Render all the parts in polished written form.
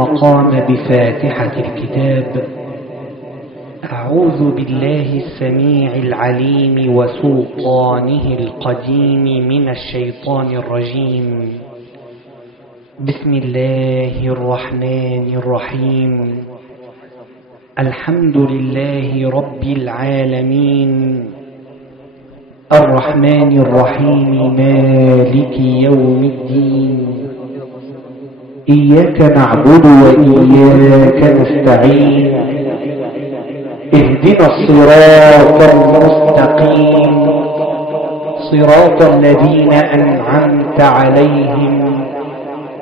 المقام بفاتحة الكتاب. أعوذ بالله السميع العليم وسلطانه القديم من الشيطان الرجيم. بسم الله الرحمن الرحيم. الحمد لله رب العالمين الرحمن الرحيم مالك يوم الدين. إياك نعبد وإياك نستعين. اهدنا الصراط المستقيم صراط الذين أنعمت عليهم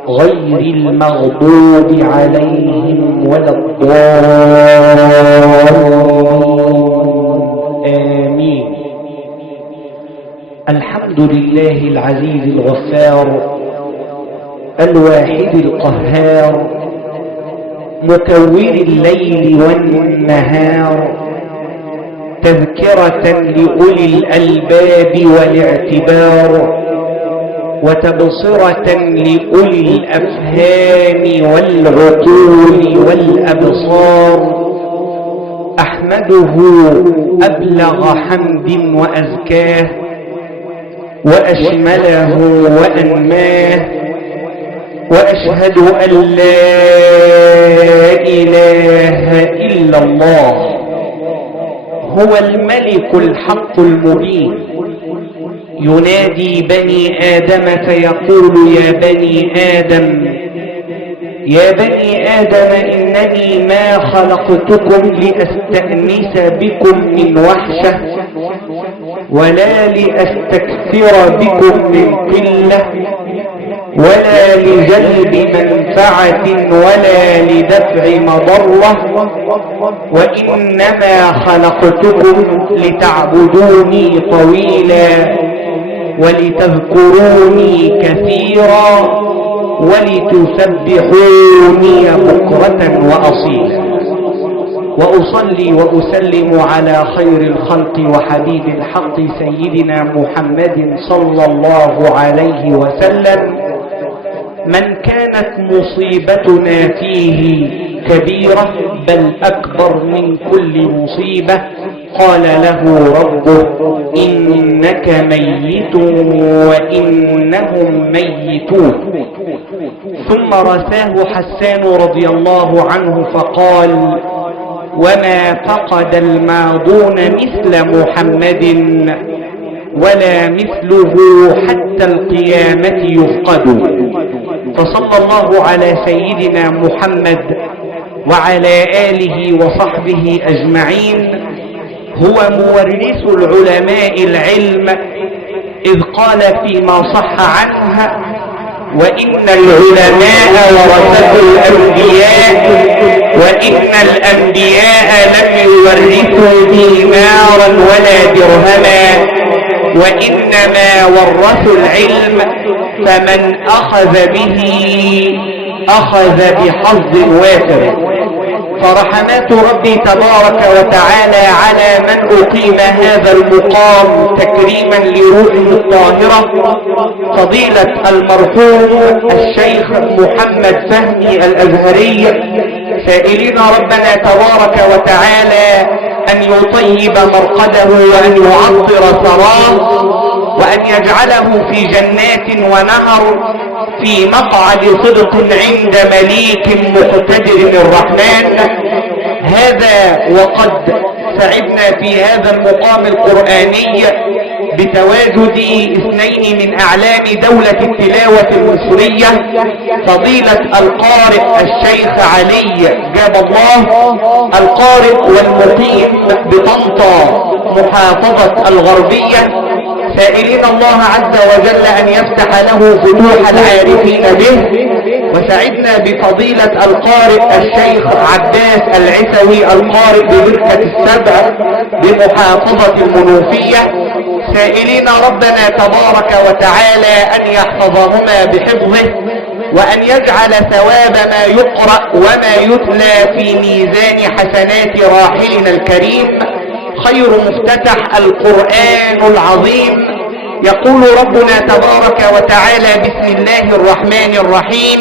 غير المغضوب عليهم ولا الضالين. آمين. الحمد لله العزيز الغفار الواحد القهار مكور الليل والنهار، تذكرة لأولي الألباب والاعتبار، وتبصرة لأولي الأفهام والعقول والأبصار. أحمده أبلغ حمد وأزكاه وأشمله وأنماه، وأشهد أن لا إله إلا الله هو الملك الحق المبين. ينادي بني آدم فيقول يا بني آدم إنني ما خلقتكم لأستأنس بكم من وحشة ولا لأستكثر بكم من قلة ولا لجلب منفعة ولا لدفع مضرة، وإنما خلقتكم لتعبدوني طويلا ولتذكروني كثيرا ولتسبحوني بكرة وأصيلا. وأصلي وأسلم على خير الخلق وحبيب الحق سيدنا محمد صلى الله عليه وسلم، من كانت مصيبتنا فيه كبيرة بل أكبر من كل مصيبة، قال له ربه إنك ميت وإنهم ميتون. ثم رثاه حسان رضي الله عنه فقال وما فقد الماضون مثل محمد ولا مثله حتى القيامة يفقد. فصلى الله على سيدنا محمد وعلى آله وصحبه أجمعين. هو مورث العلماء العلم، إذ قال فيما صح عنه وإن العلماء ورثة الأنبياء وإن الأنبياء لم يورثوا دينارا ولا درهما وإنما ورثوا العلم، فمن أخذ به أخذ بحظ وافر. فرحمات ربي تبارك وتعالى على من أقيم هذا المقام تكريما لروحه الطاهرة، فضيلة المرحوم الشيخ محمد فهمي الأزهري، سائلين ربنا تبارك وتعالى أن يطيب مرقده وأن يعطر ثراه وأن يجعله في جنات ونهر في مقعد صدق عند مليك مقتدر الرحمن. هذا وقد سعدنا في هذا المقام القرآني بتواجد اثنين من أعلام دولة التلاوة المصرية، فضيلة القارئ الشيخ علي جاب الله القارئ والمقيم بطنطا محافظة الغربية، سائلين الله عز وجل أن يفتح له فتوح العارفين به. وسعدنا بفضيلة القارئ الشيخ عباس العسوي القارئ ببركة السبع بمحافظة المنوفية، سائلين ربنا تبارك وتعالى أن يحفظهما بحفظه وأن يجعل ثواب ما يقرأ وما يتلى في ميزان حسنات راحلنا الكريم. خير مفتتح القرآن العظيم. يقول ربنا تبارك وتعالى بسم الله الرحمن الرحيم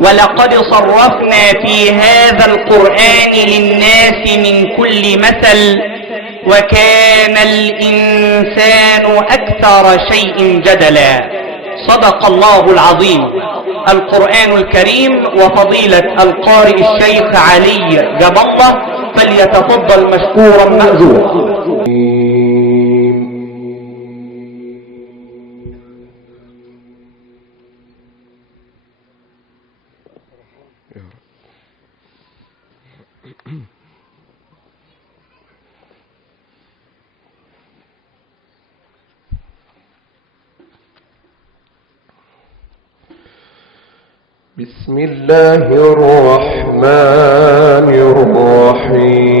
ولقد صرفنا في هذا القرآن للناس من كل مثل وكان الإنسان أكثر شيء جدلا. صدق الله العظيم. القرآن الكريم وفضيلة القارئ الشيخ علي جاب الله فليتفضل مشكورا مأجورا. بسم الله الرحمن الرحيم.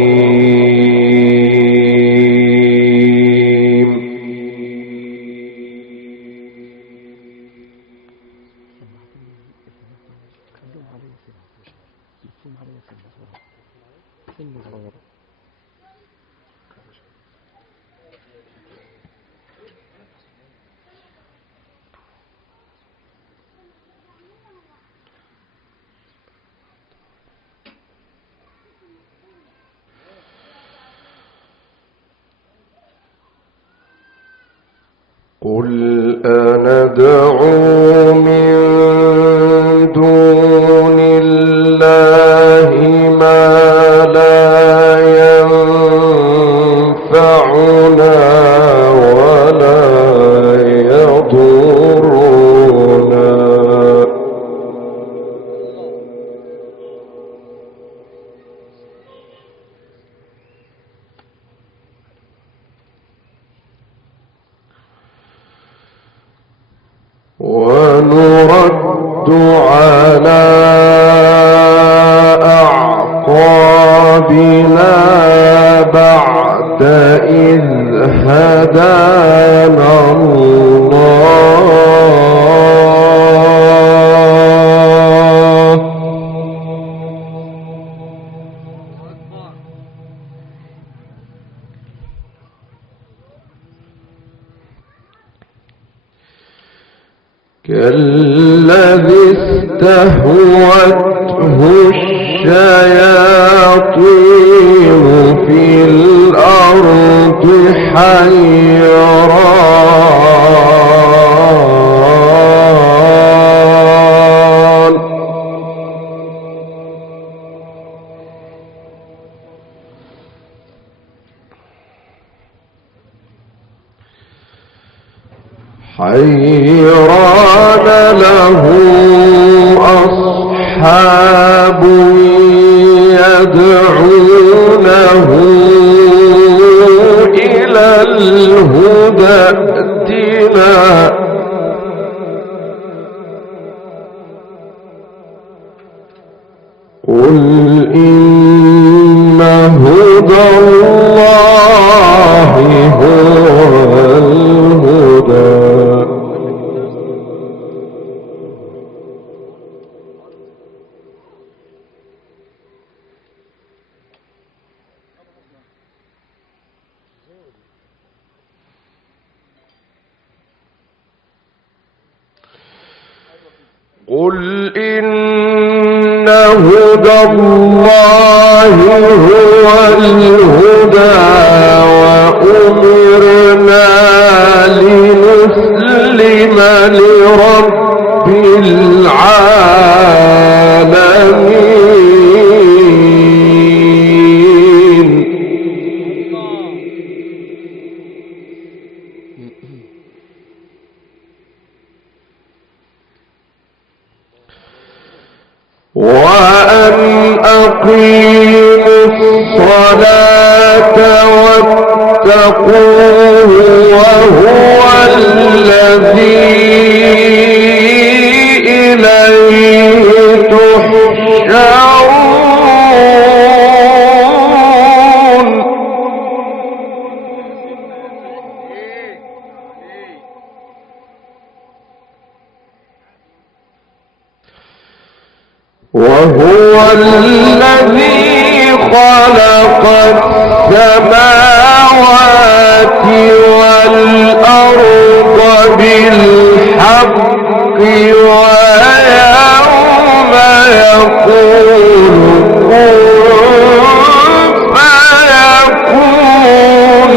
قل أندعو من دون الله ما لا ينفعنا ولا يضرنا. ونرد على أعقابنا بعد إذ هدانا الله. كالذي استهوته الشياطين في الأرض حيران له أصحاب يدعونه إلى الهدى ائتنا. قل إن هدى الله هو الهدى. قل إن هدى الله هو الهدى وأمرنا لنسلم لرب العالمين. وأن أقيموا الصلاة واتقوه وهو الذي إليه تحشرون. وهو الذي خلق السماوات والأرض بالحق ويوم يقول كن فيكون.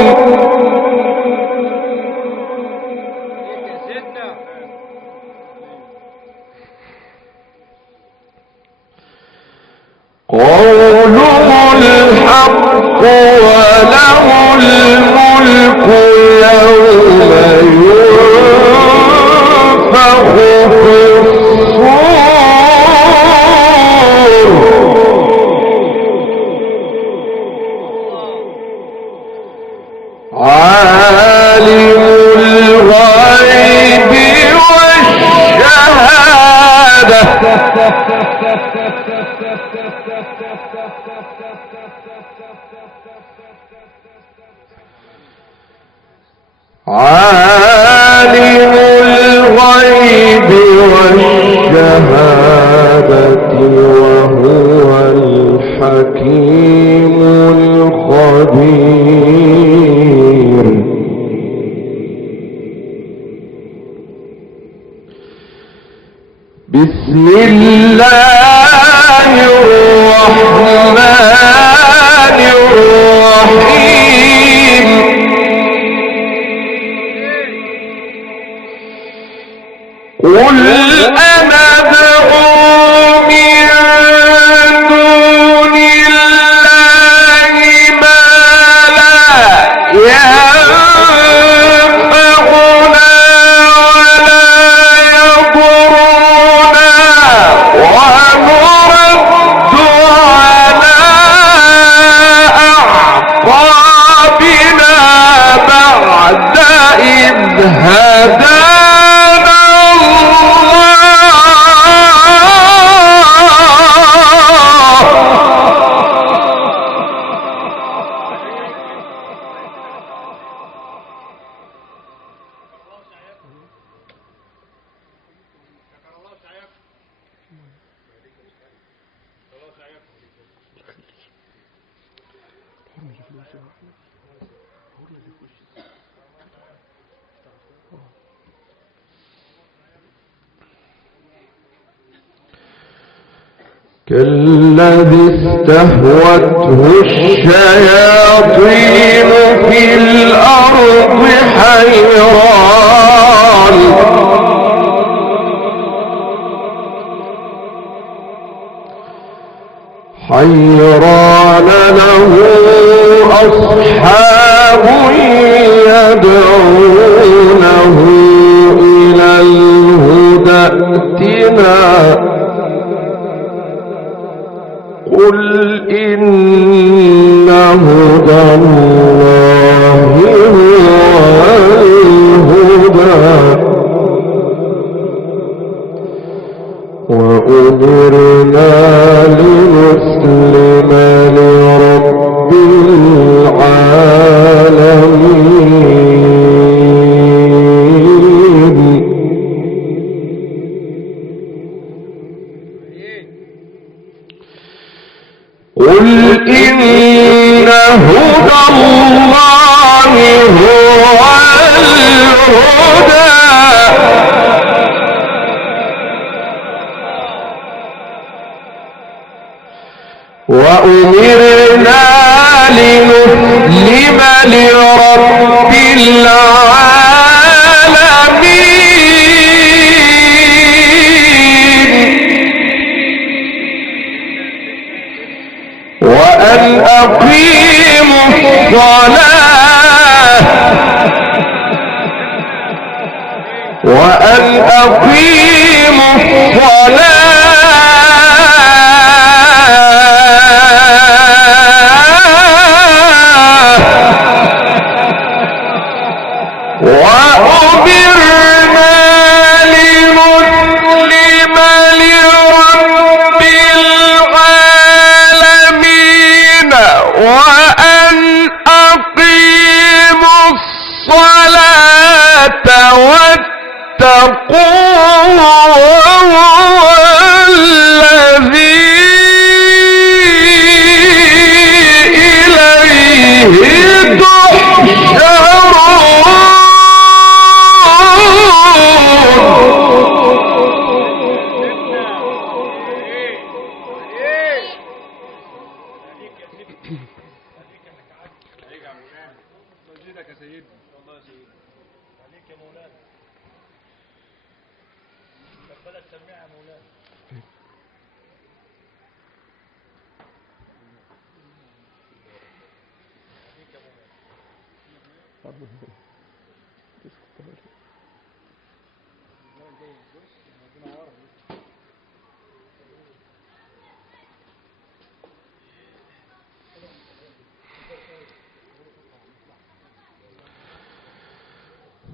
قوله الحق وله الملك يوم ينفخ في الصور عالم الغيب والشهادة عالم الغيب والشهادة وهو الحكيم الخبير. بسم الله الرحمن الرحيم. قل أندعو من دون الله ما لا ينفعنا ولا يضرنا ونرد على أعقابنا بعد إذ هدانا كالذي استهوته الشياطين في الأرض حيران له أصحاب يدعونه إلى الهدى ائتنا. قل إن هدى الله هو الهدى وأمرنا لنسلم لرب العالمين. قل إن هدى الله هو الهدى وأمرنا لنسلم لرب العالمين وأن أقيموا الصلاة وأن أقيموا الصلاة وأمرنا لنسلم لرب العالمين وأن أقيموا الصلاة واتقوه وهو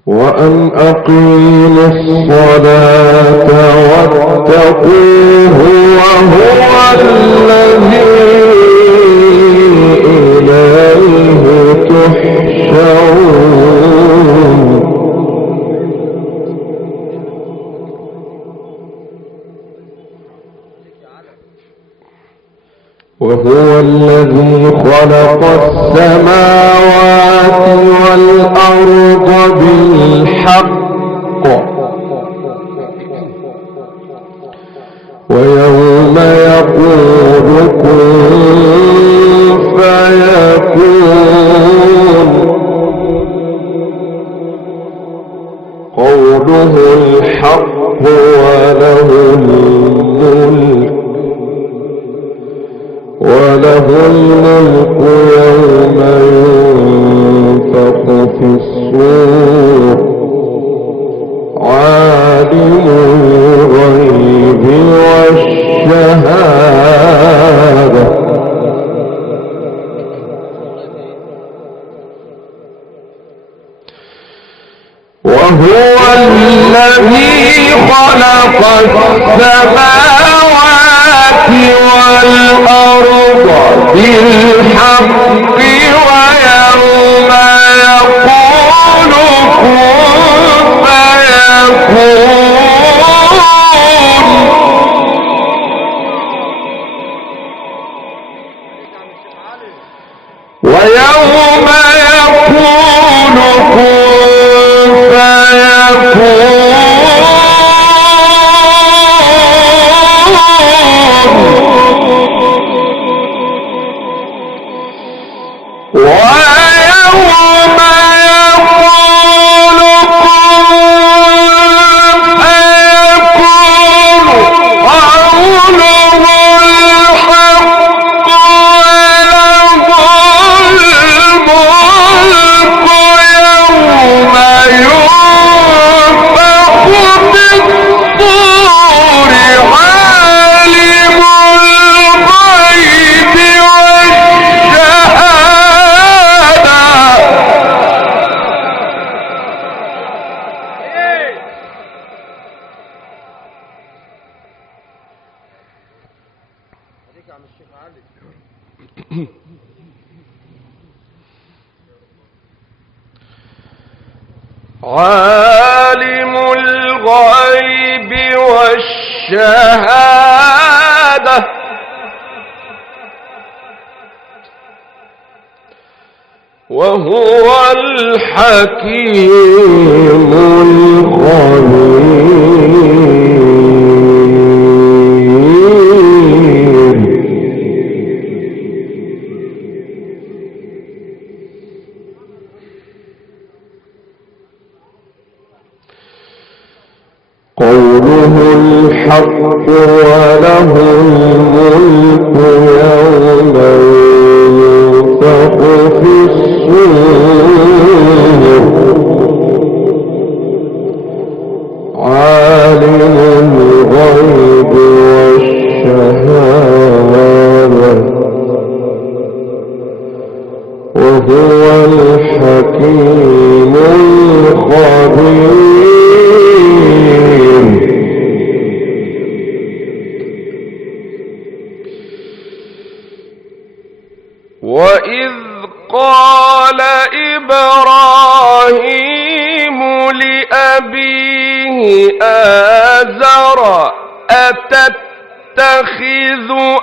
وأن أقيموا الصلاة واتقوه وهو الذي إليه تحشرون وهو الذي خلق السماوات والأرض بالحق ويوم يقول كن فيكون قوله الحق وله الملك يوم ينفخ في الصور عالم الغيب والشهادة وهو الذي خلق السماوات والأرض بالحق ويوم يقول كن فيكون ويوم يقول كن عالم الغيب والشهادة وهو الحكيم الخبير قوله الحق وله الملك يوم ينفخ في الصور عالم الغيب والشهادة وهو الحكيم الخبير وإذ قال إبراهيم لأبيه آزر أتتخذ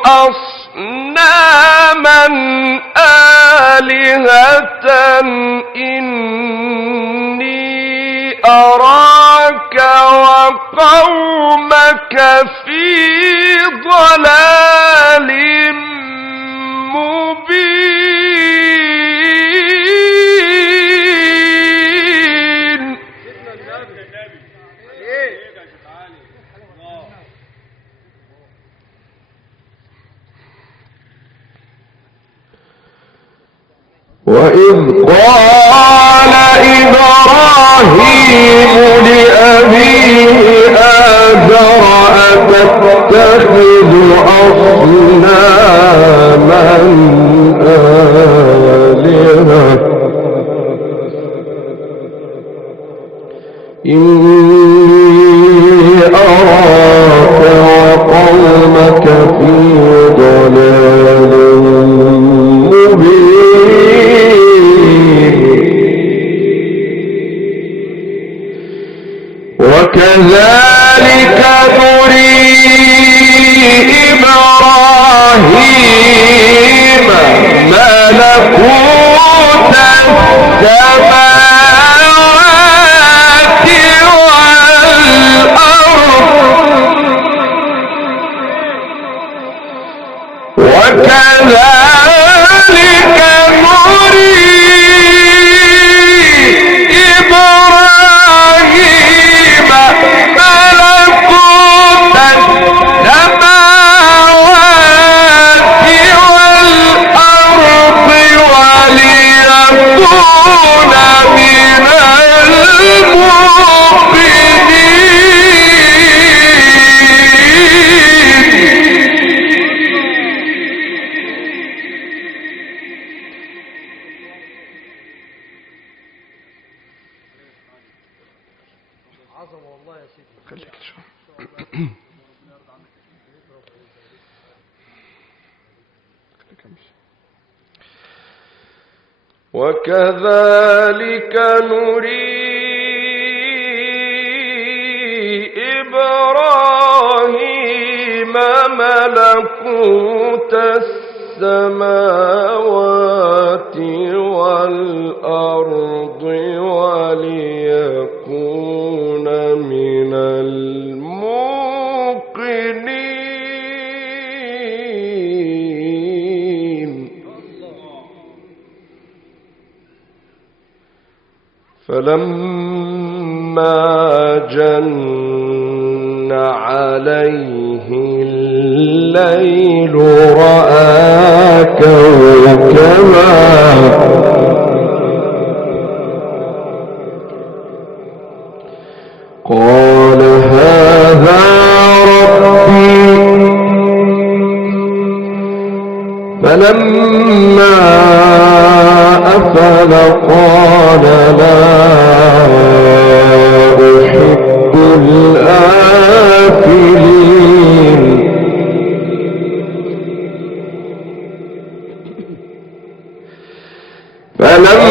أصناما آلهة إني أراك وقومك في ضلال مبين وإذ قال إبراهيم لأبيه آزر أتتخذ أصناما آلهة إني أراك وقومك في ضلال مبين وكذلك نري إبراهيم ملكوت السماوات والأرض وكذلك نري إبراهيم ملكوت السماوات والأرض وليكون من وكذلك نري إبراهيم ملكوت السماوات والأرض وليكون من الموقنين فلما جن عليه الليل رأى كوكبا قال هذا ربي فلما أفل قال لا أحب الآفلين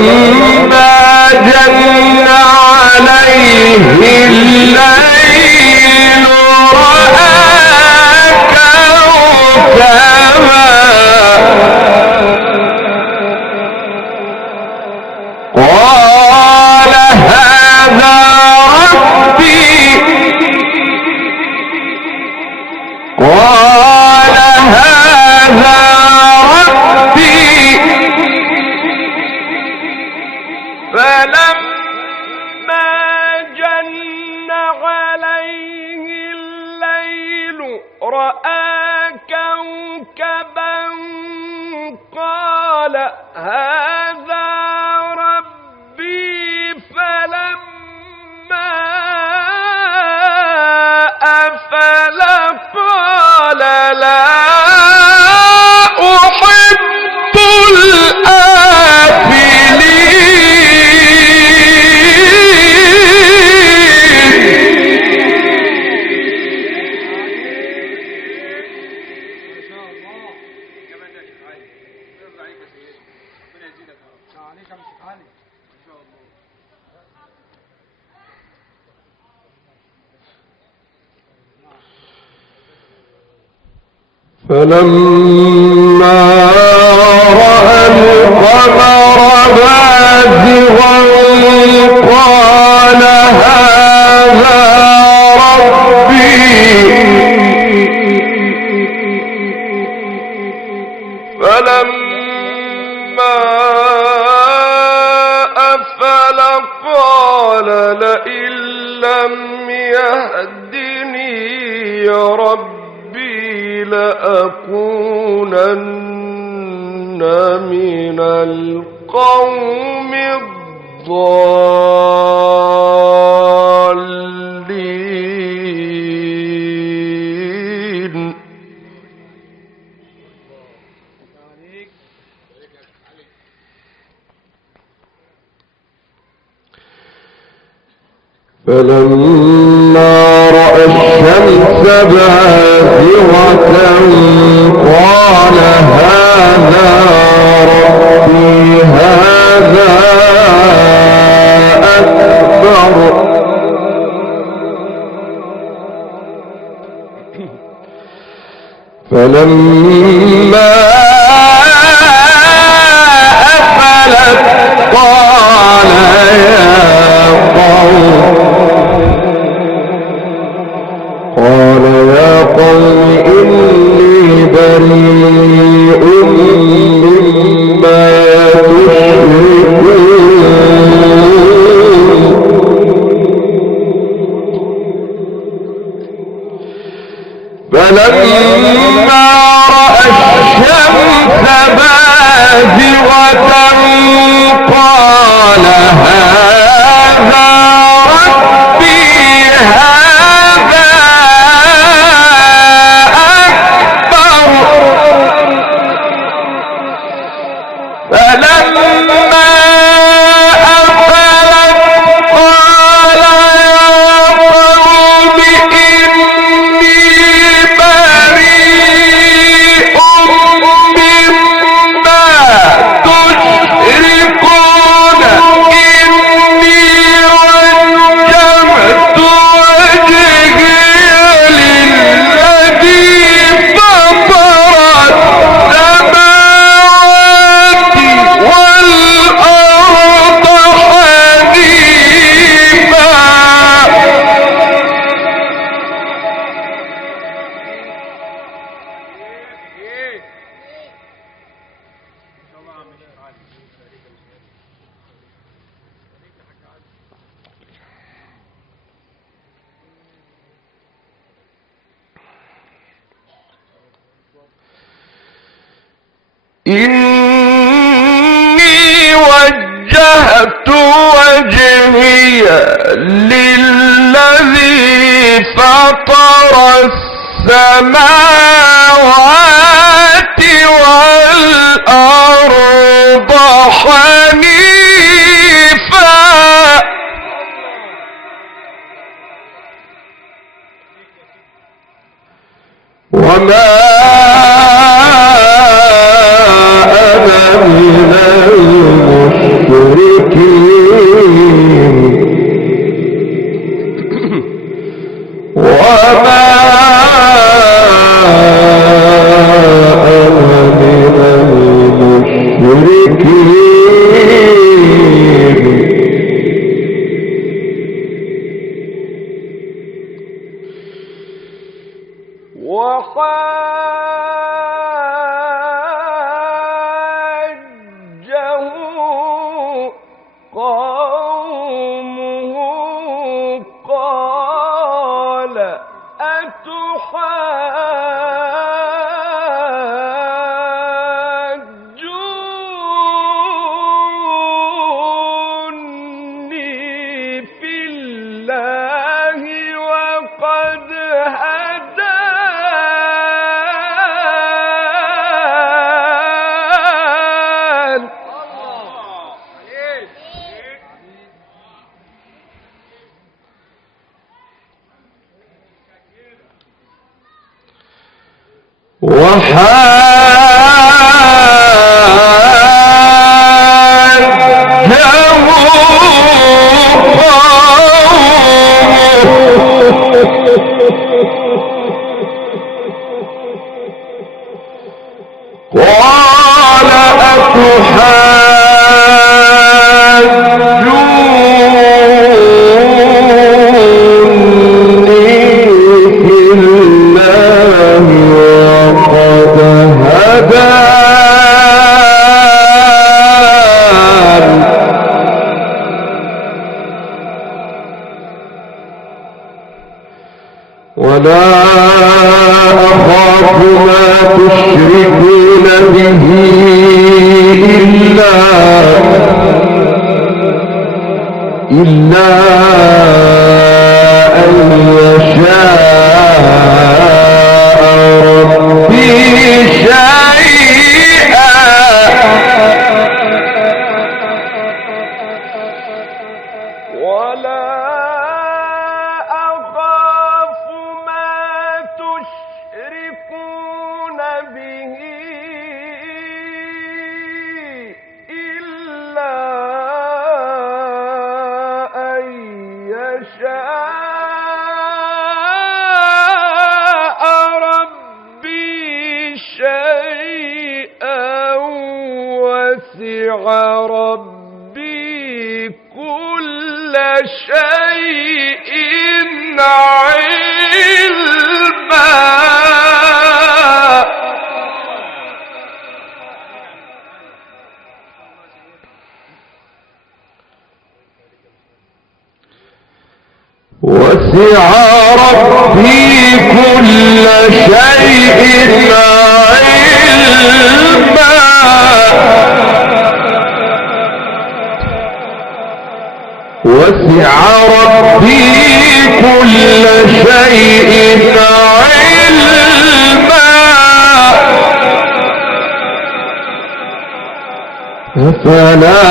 فلما جن عليه الليل رأى كوكبا قال هذا ربي قال هذا ربي فلما جن عليه الليل رأى كوكبا قال هذا ربي فلما أفل قال لا أحب فلما رأى القمر بازغا قال هذا ربي فلما أفل قال لئن لم يهدني ربي لأكونن من القاسرين القوم الضالين. فلما رأى الشمس بازغة قال هذا ربي هذا أكبر. فلما أفلت قال يا قوم إني بريء مما تشركون. فلما رأى الشمس بازغة قال هذا ربي هذا أكبر. فلما أفلت قال يا قوم إني بريء مما تشركون. إني وجهت وجهي للذي فطر السماوات والأرض حنيفا. إني وجهت وجهي للذي فطر السماوات والأرض حنيفا. وما من المشركين. وما أنا من المشركين. ولا أخاف ما تشركون به إلا إلا أن يشاء ربي شيئا ولا أخاف ما تشركون به إلا أن يشاء ربي شيئا وسع ربي كل شيء علما وسع ربي كل شيء علما وسع ربي كل شيء علما أفلا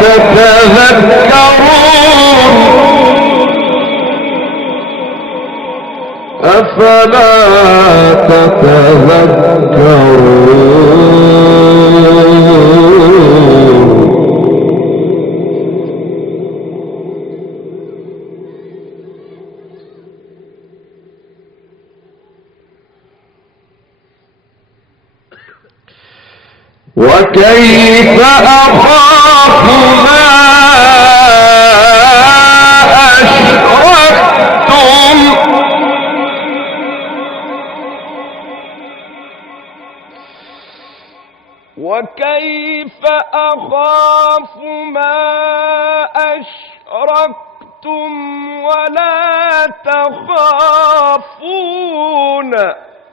تتذكرون أفلا تتذكرون وكيف أخاف ما أشركتم وكيف أخاف ما أشركتم ولا تخافون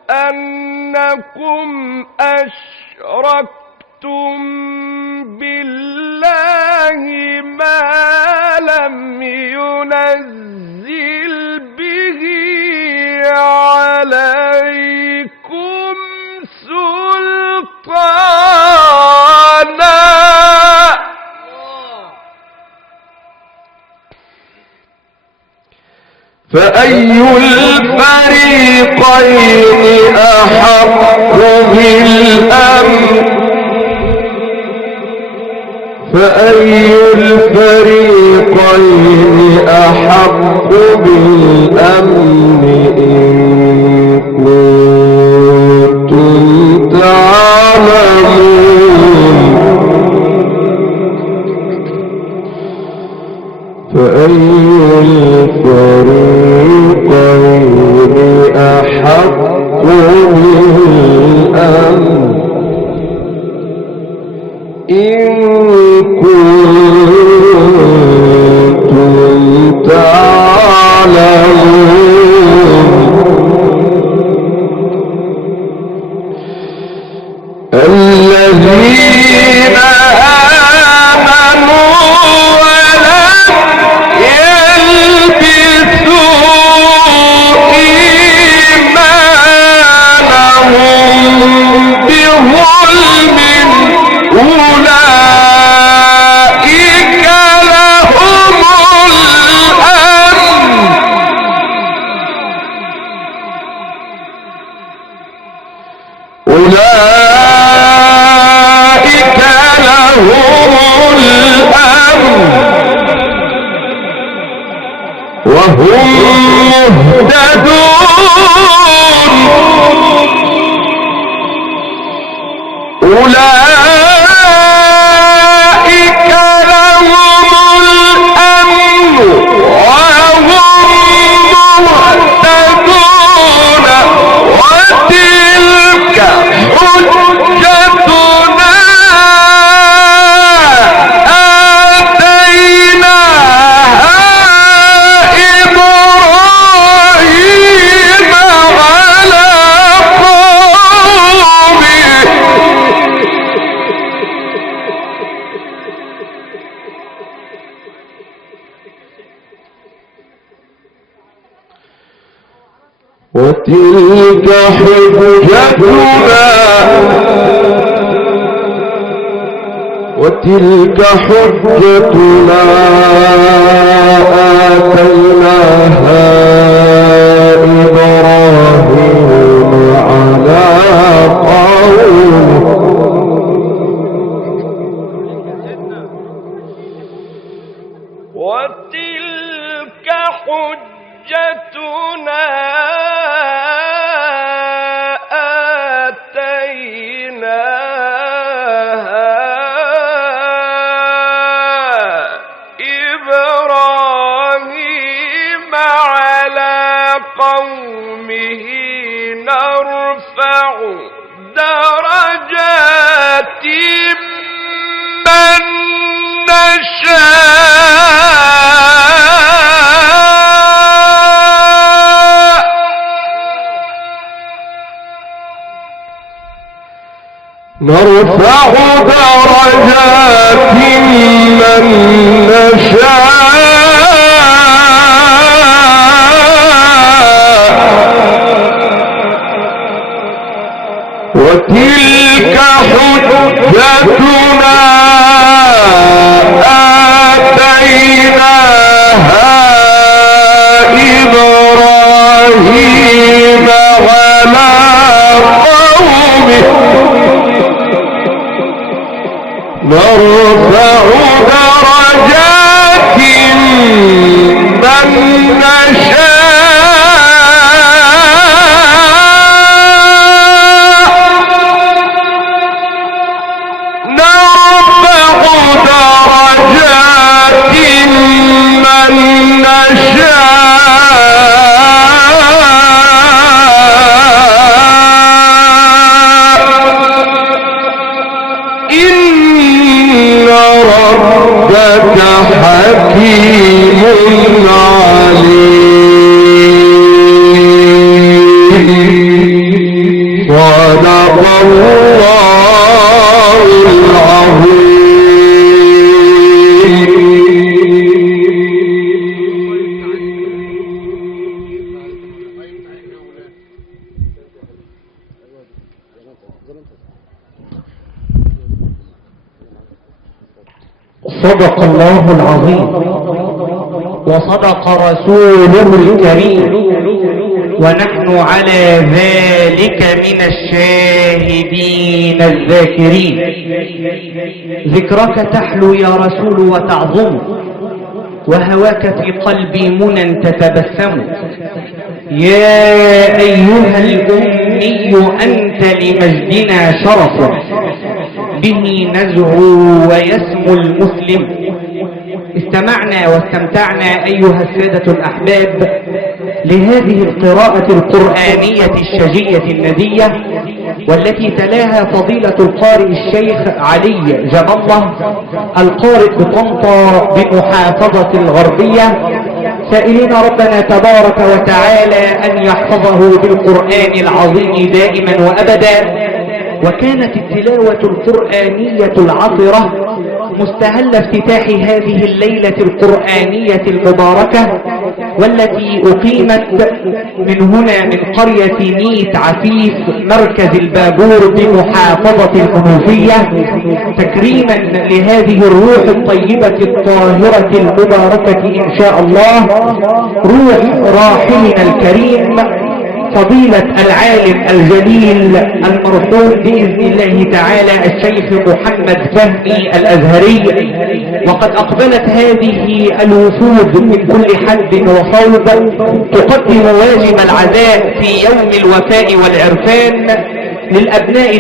أنكم أشركتم بالله ما لم ينزل به عليكم سلطانا فأي الفريقين أحق بالأمن فأي الفريقين أحق بالأمن إن كنتم تعلمون فأي الفريقين أحق بالأمن إن كنتم تعلمون الذين آمنوا ولم يلبسوا إيمانهم بظلم أولئك لهم الأمن أولئك لهم الأمن وهم مهتدون أولئك لهم الأمن وهم مهتدون وتلك حجتنا آتيناها إبراهيم على قومه وتلك حجتنا آتيناها إبراهيم على قومه وتلك حجتنا قومه نرفع درجات من نشاء نرفع درجات من نشاء وتلك حجتنا آتيناها إبراهيم على قومه نرفع درجات من نشاء حكيم عليم صدق الله العظيم. صدق الله العظيم وصدق رسوله الكريم ونحن على ذلك من الشاهدين الذاكرين. ذكرك تحلو يا رسول وتعظم وهواك في قلبي منى تتبسم. يا أيها الأمي أنت لمجدنا شرف به نزعو ويسمو المسلم. استمعنا واستمتعنا أيها السادة الأحباب لهذه القراءة القرآنية الشجية الندية والتي تلاها فضيلة القارئ الشيخ علي جاب الله القارئ بطنطا بمحافظة الغربية، سائلين ربنا تبارك وتعالى أن يحفظه بالقرآن العظيم دائما وأبدا. وكانت التلاوة القرآنية العطرة مستهل افتتاح هذه الليلة القرآنية المباركة والتي أقيمت من هنا من قرية ميت عفيف مركز البابور بمحافظة المنوفية تكريما لهذه الروح الطيبة الطاهرة المباركة إن شاء الله، روح راحلنا الكريم فضيلة العالم الجليل المرحوم بإذن الله تعالى الشيخ محمد فهمي الأزهري. وقد أقبلت هذه الوفود من كل حد وصوب تقدم واجب العزاء في يوم الوفاء والعرفان للأبناء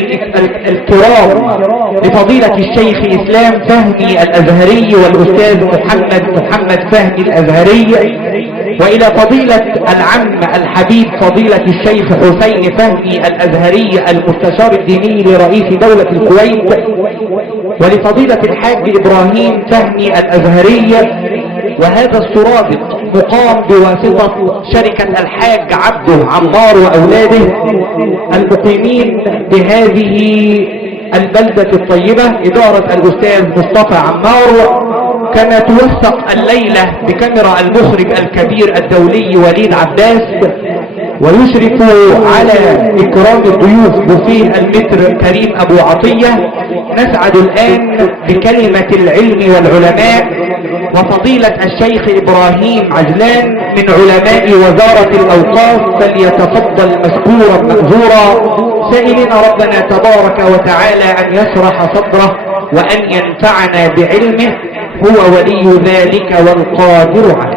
الكرام لفضيلة الشيخ إسلام فهمي الأزهري والأستاذ محمد فهمي الأزهري، وإلى فضيلة العم الحبيب فضيلة الشيخ حسين فهمي الأزهري المستشار الديني لرئيس دولة الكويت، ولفضيلة الحاج إبراهيم فهمي الأزهري. وهذا السرادق مقام بواسطة شركة الحاج عبده عمار وأولاده المقيمين بهذه البلدة الطيبة، إدارة الأستاذ مصطفى عمار. كما توثق الليلة بكاميرا المخرج الكبير الدولي وليد عباس ويشرف على إكرام الضيوف بوفيه المتر كريم أبو عطية. نسعد الآن بكلمة العلم والعلماء وفضيلة الشيخ إبراهيم عجلان من علماء وزارة الأوقاف، فليتفضل مشكورا مأجورا، سائلين ربنا تبارك وتعالى أن يشرح صدره وأن ينفعنا بعلمه، هو ولي ذلك والقادر عليه.